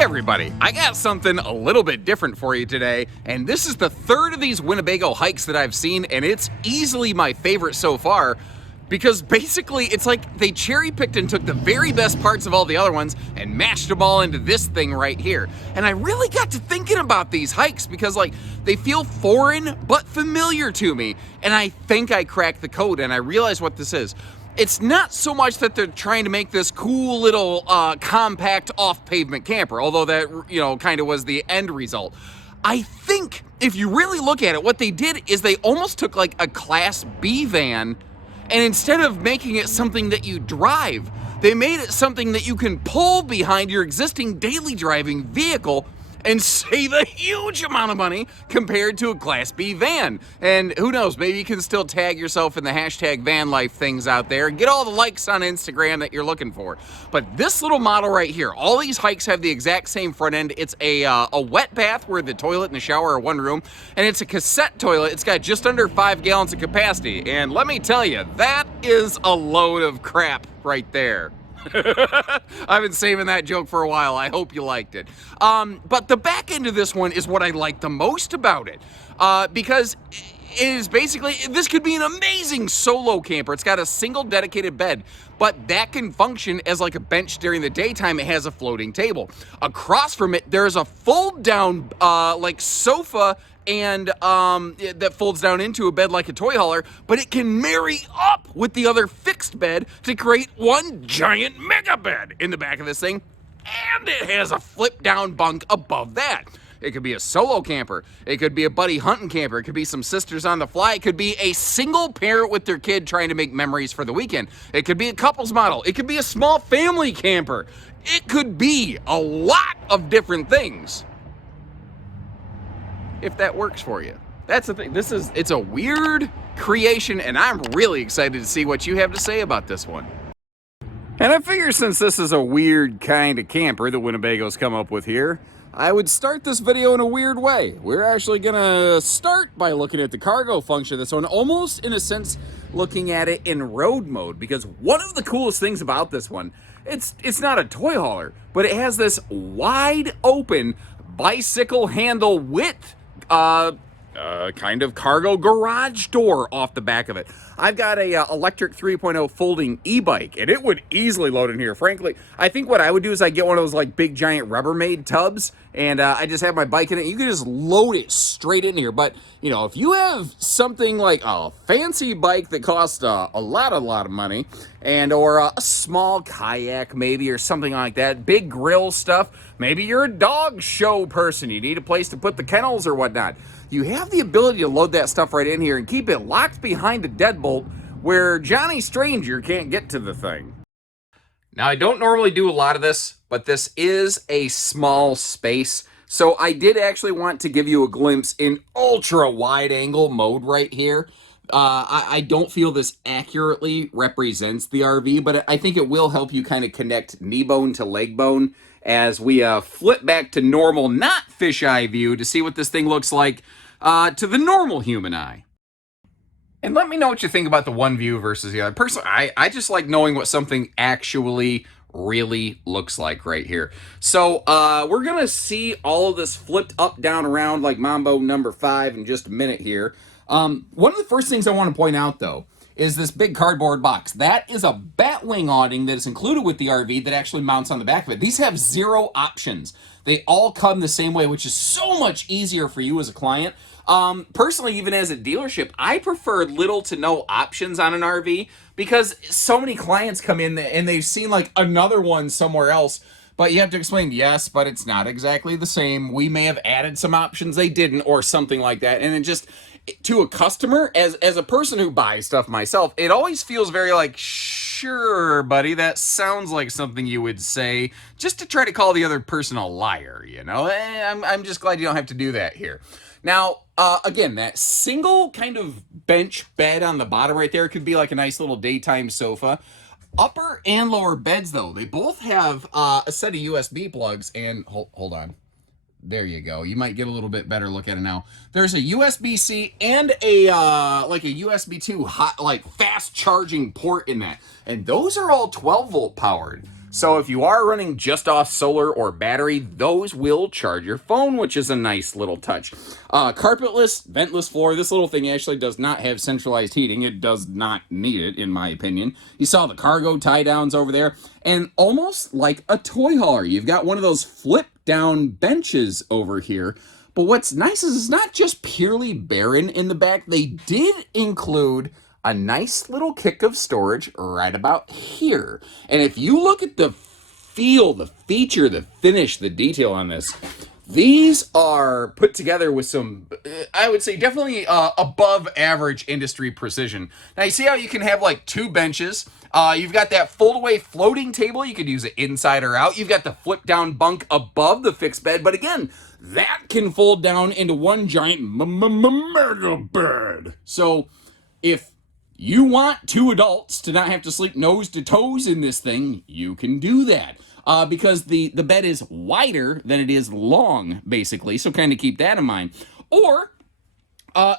everybody, I got something a little bit different for you today, and this is the third of these Winnebago hikes that I've seen, and it's easily my favorite so far, because basically it's like they cherry picked and took the very best parts of all the other ones and mashed them all into this thing right here. And I really got to thinking about these hikes because like they feel foreign but familiar to me, and I think I cracked the code and I realized what this is. It's not so much that they're trying to make this cool little compact off-pavement camper, although that, kind of was the end result. I think if you really look at it, what they did is they almost took like a Class B van, and instead of making it something that you drive, they made it something that you can pull behind your existing daily driving vehicle and save a huge amount of money compared to a Class B van. And who knows, maybe you can still tag yourself in the hashtag van life things out there and get all the likes on Instagram that you're looking for. But this little model right here, all these hikes have the exact same front end. It's a wet bath where the toilet and the shower are one room, and it's a Casette toilet. It's got just under 5 gallons of capacity. And let me tell you, that is a load of crap right there. I've been saving that joke for a while. I hope you liked it. But the back end of this one is what I like the most about it, because it is basically, this could be an amazing solo camper. It's got a single dedicated bed, but that can function as like a bench during the daytime. It has a floating table. Across from it, there's a fold down like sofa, and that folds down into a bed like a toy hauler, but it can marry up with the other fixed bed to create one giant mega bed in the back of this thing, and it has a flip down bunk above that. It could be a solo camper, it could be a buddy hunting camper, it could be some sisters on the fly, it could be a single parent with their kid trying to make memories for the weekend, it could be a couples model, it could be a small family camper, it could be a lot of different things. If that works for you. That's the thing. It's a weird creation, and I'm really excited to see what you have to say about this one. And I figure since this is a weird kind of camper that Winnebago's come up with here, I would start this video in a weird way. We're actually gonna start by looking at the cargo function of this one, almost in a sense looking at it in road mode, because one of the coolest things about this one, it's not a toy hauler, but it has this wide open bicycle handle width kind of cargo garage door off the back of it. I've got a electric 3.0 folding e-bike, and it would easily load in here. Frankly, I think what I would do is I get one of those like big giant Rubbermaid tubs, and I just have my bike in it. You can just load it straight in here. But if you have something like a fancy bike that costs a lot of money, and or a small kayak maybe, or something like that, big grill stuff, maybe you're a dog show person, you need a place to put the kennels or whatnot, you have the ability to load that stuff right in here and keep it locked behind a deadbolt where Johnny Stranger can't get to the thing. Now, I don't normally do a lot of this, but this is a small space, so I did actually want to give you a glimpse in ultra wide angle mode right here. I don't feel this accurately represents the RV, but I think it will help you kind of connect knee bone to leg bone as we flip back to normal, not fisheye view, to see what this thing looks like to the normal human eye. And let me know what you think about the one view versus the other. Personally, I just like knowing what something actually really looks like right here. So we're gonna see all of this flipped up, down, around like Mambo number 5 in just a minute here. One of the first things I want to point out though is this big cardboard box. That is a Batwing awning that is included with the RV that actually mounts on the back of it. These have 0 options. They all come the same way, which is so much easier for you as a client. Personally, even as a dealership, I prefer little to no options on an RV because so many clients come in and they've seen like another one somewhere else, but you have to explain, yes, but it's not exactly the same. We may have added some options they didn't, or something like that. And it just, to a customer, as a person who buys stuff myself, it always feels very like, sure, buddy, that sounds like something you would say just to try to call the other person a liar, I'm just glad you don't have to do that here. Now, again, that single kind of bench bed on the bottom right there could be like a nice little daytime sofa. Upper and lower beds, though, they both have a set of USB plugs, and hold on. There you go. You might get a little bit better look at it now. There's a USB-C and a like a USB 2 hot, like fast charging port in that. And those are all 12 volt powered. So if you are running just off solar or battery, those will charge your phone, which is a nice little touch. Carpetless, ventless floor. This little thing actually does not have centralized heating. It does not need it, in my opinion. You saw the cargo tie downs over there, and almost like a toy hauler, you've got one of those flip down benches over here. But what's nice is it's not just purely barren in the back. They did include a nice little kick of storage right about here. And if you look at the feel, the feature, the finish, the detail on this, these are put together with some, I would say, definitely above average industry precision. Now, you see how you can have like two benches? You've got that fold-away floating table. You could use it inside or out. You've got the flip-down bunk above the fixed bed. But again, that can fold down into one giant mega bed. So if you want two adults to not have to sleep nose to toes in this thing, you can do that. Because the bed is wider than it is long, basically. So kind of keep that in mind. Or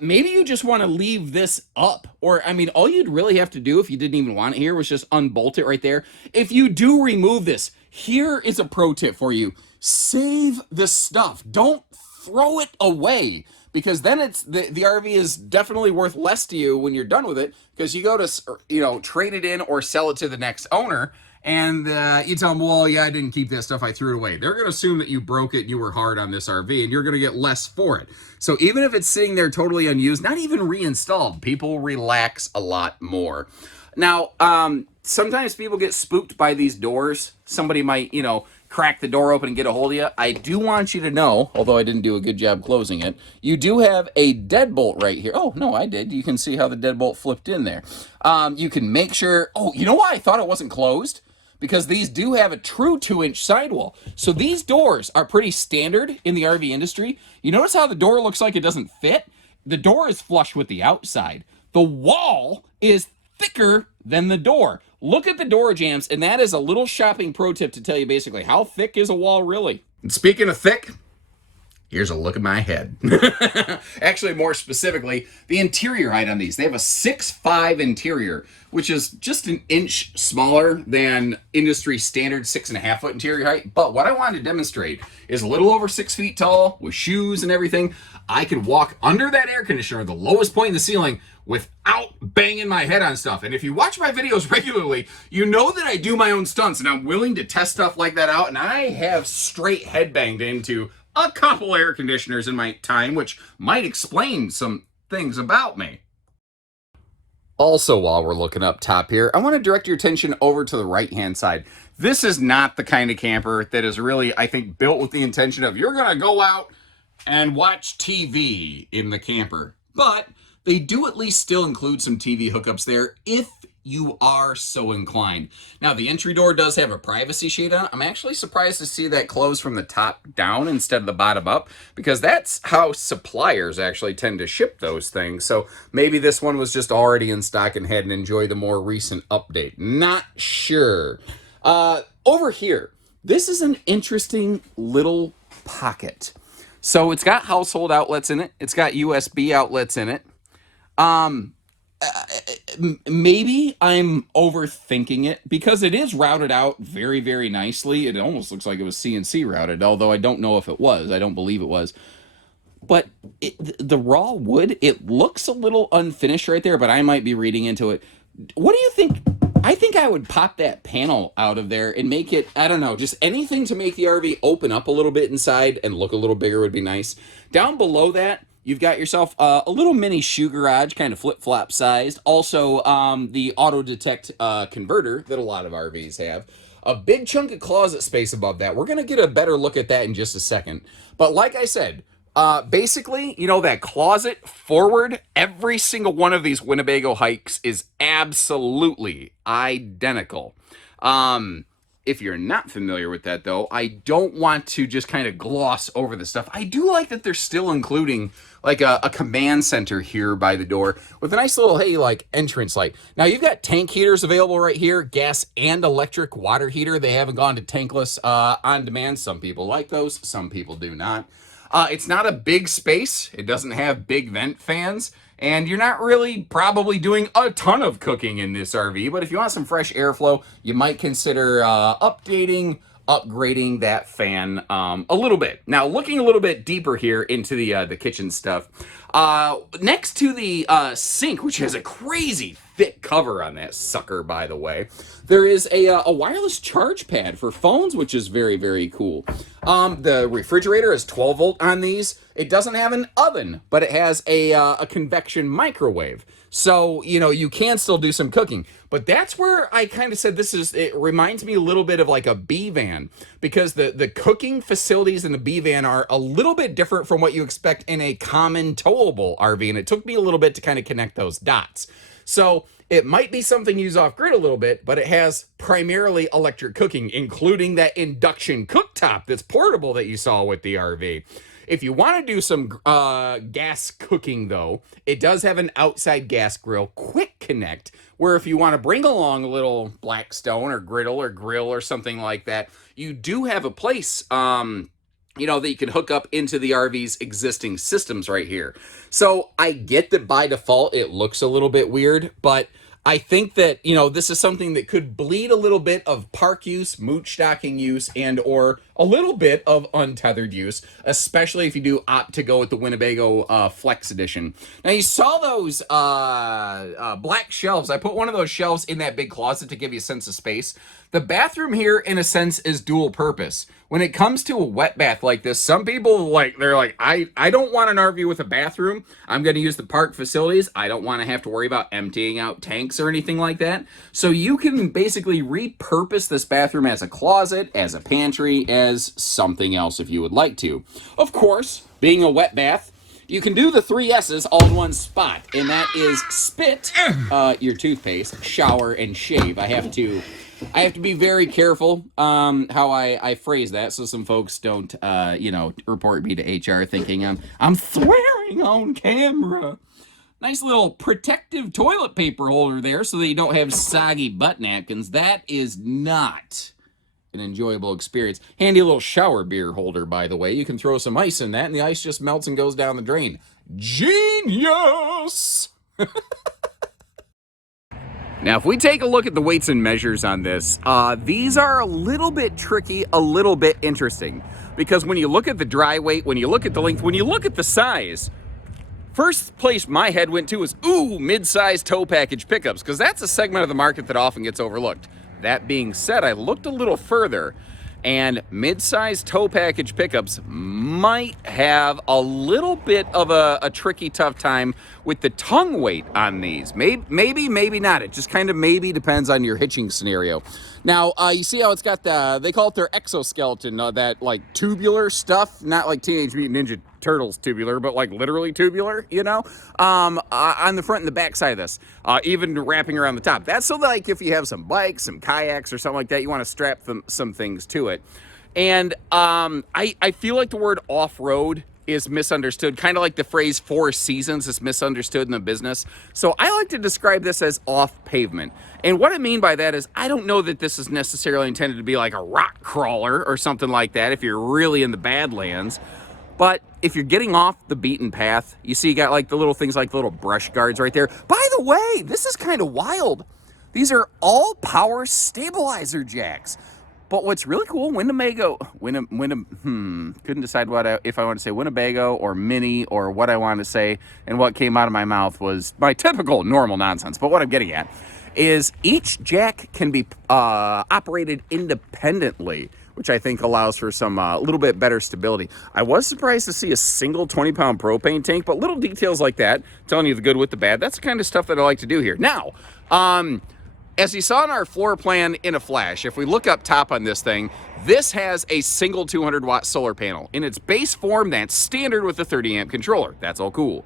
maybe you just want to leave this up. Or, I mean, all you'd really have to do if you didn't even want it here was just unbolt it right there. If you do remove this, here is a pro tip for you. Save the stuff. Don't throw it away. Because then it's the RV is definitely worth less to you when you're done with it. Because you go to, trade it in or sell it to the next owner. And you tell them, well, yeah, I didn't keep that stuff. I threw it away. They're going to assume that you broke it and you were hard on this RV, and you're going to get less for it. So even if it's sitting there totally unused, not even reinstalled, people relax a lot more. Now, sometimes people get spooked by these doors. Somebody might, crack the door open and get a hold of you. I do want you to know, although I didn't do a good job closing it, you do have a deadbolt right here. Oh, no, I did. You can see how the deadbolt flipped in there. You can make sure, you know why I thought it wasn't closed? Because these do have a true 2-inch sidewall. So these doors are pretty standard in the RV industry. You notice how the door looks like it doesn't fit? The door is flush with the outside. The wall is thicker than the door. Look at the door jambs, and that is a little shopping pro tip to tell you basically how thick is a wall really. And speaking of thick, here's a look at my head. Actually, more specifically, the interior height on these. They have a 6'5" interior, which is just an inch smaller than industry standard 6.5 foot interior height. But what I wanted to demonstrate is a little over 6 feet tall with shoes and everything. I could walk under that air conditioner, the lowest point in the ceiling, without banging my head on stuff. And if you watch my videos regularly, you know that I do my own stunts and I'm willing to test stuff like that out. And I have straight headbanged into a couple air conditioners in my time, which might explain some things about me. Also, while we're looking up top here, I want to direct your attention over to the right-hand side. This is not the kind of camper that is really, I think, built with the intention of you're going to go out and watch TV in the camper. But they do at least still include some TV hookups there if you are so inclined. Now, the entry door does have a privacy shade on it. I'm actually surprised to see that close from the top down instead of the bottom up, because that's how suppliers actually tend to ship those things. So maybe this one was just already in stock and hadn't enjoyed the more recent update. Not sure. Over here, this is an interesting little pocket. So it's got household outlets in it. It's got USB outlets in it. Maybe I'm overthinking it because it is routed out very, very nicely. It almost looks like it was CNC routed, although I don't know if it was. I don't believe it was. But the raw wood, it looks a little unfinished right there, but I might be reading into it. What do you think? I think I would pop that panel out of there and make it, I don't know, just anything to make the RV open up a little bit inside and look a little bigger would be nice. Down below that, you've got yourself a little mini shoe garage, kind of flip-flop sized. Also, the auto-detect converter that a lot of RVs have. A big chunk of closet space above that. We're going to get a better look at that in just a second. But like I said, basically, that closet forward, every single one of these Winnebago hikes is absolutely identical. If you're not familiar with that, though, I don't want to just kind of gloss over the stuff. I do like that they're still including like a command center here by the door with a nice little, entrance light. Now, you've got tank heaters available right here, gas and electric water heater. They haven't gone to tankless on demand. Some people like those. Some people do not. It's not a big space. It doesn't have big vent fans. And you're not really probably doing a ton of cooking in this RV, but if you want some fresh airflow, you might consider upgrading that fan a little bit. Now, looking a little bit deeper here into the kitchen stuff, next to the sink, which has a crazy thick cover on that sucker, by the way, there is a wireless charge pad for phones, which is very, very cool. The refrigerator is 12 volt on these. It doesn't have an oven, but it has a convection microwave. So, you know, you can still do some cooking. But that's where I kind of said it reminds me a little bit of like a B van, because the cooking facilities in the B van are a little bit different from what you expect in a common towable RV. And it took me a little bit to kind of connect those dots. So it might be something used off grid a little bit, but it has primarily electric cooking, including that induction cooktop that's portable that you saw with the RV. If you want to do some gas cooking, though, it does have an outside gas grill quick connect, where if you want to bring along a little Blackstone or griddle or grill or something like that, you do have a place you know, that you can hook up into the RV's existing systems right here. So I get that by default it looks a little bit weird, but I think that, you know, this is something that could bleed a little bit of park use, mooch stocking use, and or a little bit of untethered use, especially if you do opt to go with the Winnebago Flex Edition. Now, you saw those black shelves. I put one of those shelves in that big closet to give you a sense of space. The bathroom here, in a sense, is dual purpose. When it comes to a wet bath like this, some people, they're like, I don't want an RV with a bathroom. I'm going to use the park facilities. I don't want to have to worry about emptying out tanks or anything like that. So you can basically repurpose this bathroom as a closet, as a pantry, as something else if you would like to. Of course, being a wet bath, you can do the 3 S's all in one spot, and that is spit, your toothpaste, shower, and shave. I have to be very careful how I phrase that, so some folks don't, you know, report me to HR thinking I'm swearing on camera. Nice little protective toilet paper holder there so that you don't have soggy butt napkins. That is not an enjoyable experience. Handy little shower beer holder, by the way. You can throw some ice in that, and the ice just melts and goes down the drain. Genius! Now, if we take a look at the weights and measures on this, these are a little bit tricky, a little bit interesting. Because when you look at the dry weight, when you look at the length, when you look at the size, first place my head went to is, mid-size tow package pickups, because that's a segment of the market that often gets overlooked. That being said, I looked a little further, and mid-size tow package pickups might have a little bit of a tricky, tough time with the tongue weight on these. Maybe not. It just kind of maybe depends on your hitching scenario. Now, you see how it's got they call it their exoskeleton, that like tubular stuff, not like Teenage Mutant Ninja Turtles tubular, but like literally tubular, you know, on the front and the back side of this, even wrapping around the top. That's so like if you have some bikes, some kayaks or something like that, you want to strap some things to it. And I feel like the word off-road is misunderstood, kind of like the phrase 4 seasons is misunderstood in the business. So I like to describe this as off pavement. And what I mean by that is I don't know that this is necessarily intended to be like a rock crawler or something like that if you're really in the Badlands. But if you're getting off the beaten path, you see you got like the little things like the little brush guards right there. By the way, this is kind of wild. These are all power stabilizer jacks. But what's really cool, Winnebago, couldn't decide if I want to say Winnebago or Mini or what I want to say, and what came out of my mouth was my typical normal nonsense. But what I'm getting at is each jack can be operated independently, which I think allows for some little bit better stability. I was surprised to see a single 20-pound propane tank, but little details like that, telling you the good with the bad, that's the kind of stuff that I like to do here. Now, as you saw in our floor plan in a flash, if we look up top on this thing, this has a single 200-watt solar panel. In its base form, that's standard with a 30-amp controller. That's all cool.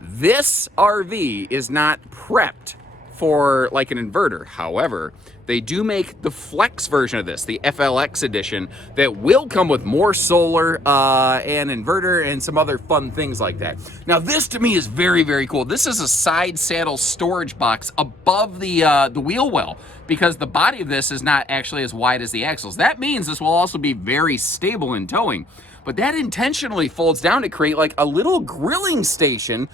This RV is not prepped for like an inverter. However, they do make the Flex version of this, the FLX edition, that will come with more solar and inverter and some other fun things like that. Now, this to me is very, very cool. This is a side saddle storage box above the wheel well, because the body of this is not actually as wide as the axles. That means this will also be very stable in towing. But that intentionally folds down to create like a little grilling station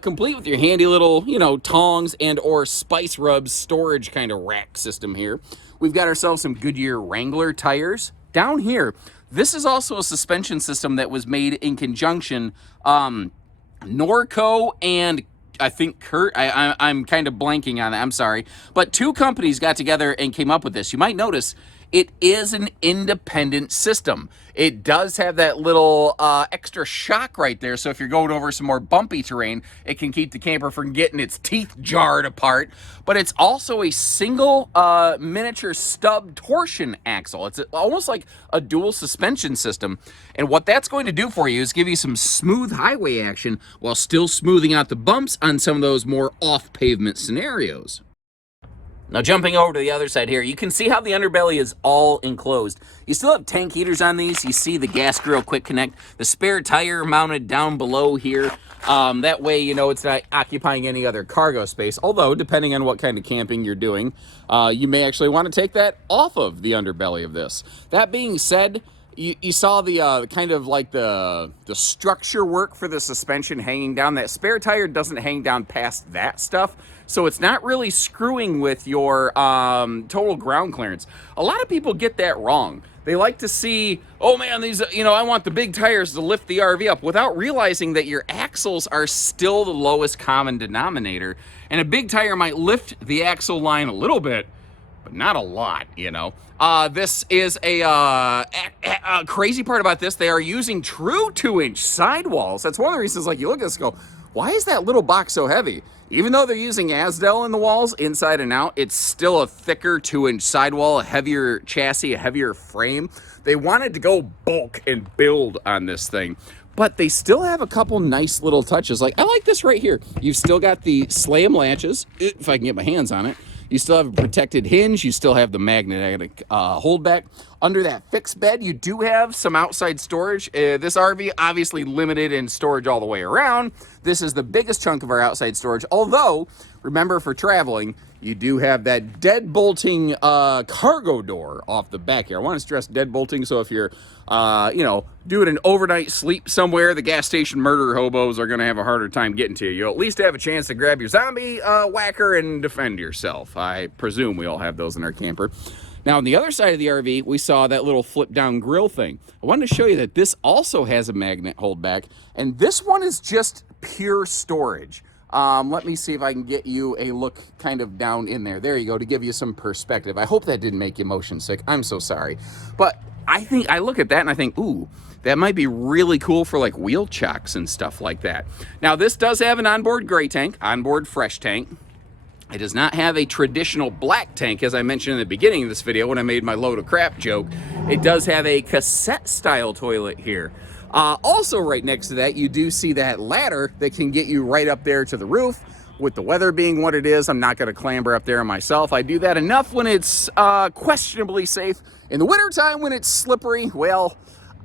complete with your handy little, you know, tongs and or spice rubs storage kind of rack system here. We've got ourselves some Goodyear Wrangler tires. Down here, this is also a suspension system that was made in conjunction, Norco and I think Kurt, I'm kind of blanking on that, I'm sorry. But two companies got together and came up with this. You might notice it is an independent system. It does have that little extra shock right there, so if you're going over some more bumpy terrain, it can keep the camper from getting its teeth jarred apart. But it's also a single miniature stub torsion axle. It's almost like a dual suspension system. And what that's going to do for you is give you some smooth highway action while still smoothing out the bumps on some of those more off-pavement scenarios. Now jumping over to the other side here, you can see how the underbelly is all enclosed. You still have tank heaters on these. You see the gas grill quick connect, the spare tire mounted down below here. That way, you know, it's not occupying any other cargo space. Although, depending on what kind of camping you're doing, you may actually want to take that off of the underbelly of this. That being said, you saw the kind of like the structure work for the suspension hanging down. That spare tire doesn't hang down past that stuff, so it's not really screwing with your total ground clearance. A lot of people get that wrong. They like to see, oh man, these, you know, I want the big tires to lift the RV up, without realizing that your axles are still the lowest common denominator, and a big tire might lift the axle line a little bit, but not a lot, you know. This is a crazy part about this. They are using true 2-inch sidewalls. That's one of the reasons, like, you look at this and go, why is that little box so heavy? Even though they're using Asdel in the walls, inside and out, it's still a thicker 2-inch sidewall, a heavier chassis, a heavier frame. They wanted to go bulk and build on this thing, but they still have a couple nice little touches. Like, I like this right here. You've still got the slam latches, if I can get my hands on it. You still have a protected hinge. You still have the magnetic holdback. Under that fixed bed, you do have some outside storage. This RV obviously limited in storage all the way around. This is the biggest chunk of our outside storage. Although, remember, for traveling, you do have that deadbolting cargo door off the back here. I want to stress deadbolting, so if you're, you know, doing an overnight sleep somewhere, the gas station murder hobos are going to have a harder time getting to you. You'll at least have a chance to grab your zombie whacker and defend yourself. I presume we all have those in our camper. Now, on the other side of the RV, we saw that little flip-down grill thing. I wanted to show you that this also has a magnet holdback, and this one is just pure storage. Let me see if I can get you a look kind of down in there. There you go, to give you some perspective. I hope that didn't make you motion sick. I'm so sorry. But I look at that and I think, ooh, that might be really cool for like wheel chocks and stuff like that. Now, this does have an onboard gray tank, onboard fresh tank. It does not have a traditional black tank, as I mentioned in the beginning of this video when I made my load of crap joke. It does have a Casette style toilet here. Also right next to that, you do see that ladder that can get you right up there to the roof. With the weather being what it is, I'm not gonna clamber up there myself. I do that enough when it's questionably safe. In the wintertime when it's slippery, well,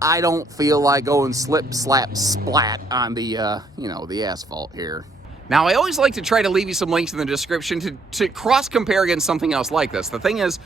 I don't feel like going slip, slap, splat on the, you know, the asphalt here. Now, I always like to try to leave you some links in the description to cross-compare against something else like this. The thing is,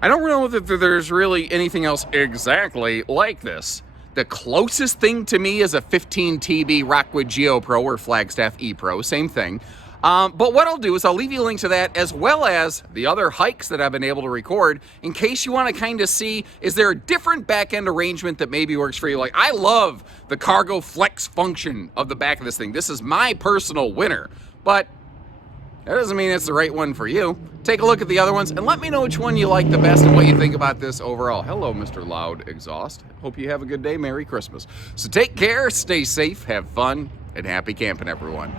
I don't know that there's really anything else exactly like this. The closest thing to me is a 15 TB Rockwood Geo Pro or Flagstaff E-Pro, same thing. But what I'll do is I'll leave you a link to that, as well as the other hikes that I've been able to record, in case you want to kind of see, is there a different back-end arrangement that maybe works for you? Like, I love the cargo flex function of the back of this thing. This is my personal winner, but that doesn't mean it's the right one for you. Take a look at the other ones and let me know which one you like the best and what you think about this overall. Hello, Mr. Loud Exhaust. Hope you have a good day. Merry Christmas. So take care, stay safe, have fun, and happy camping, everyone.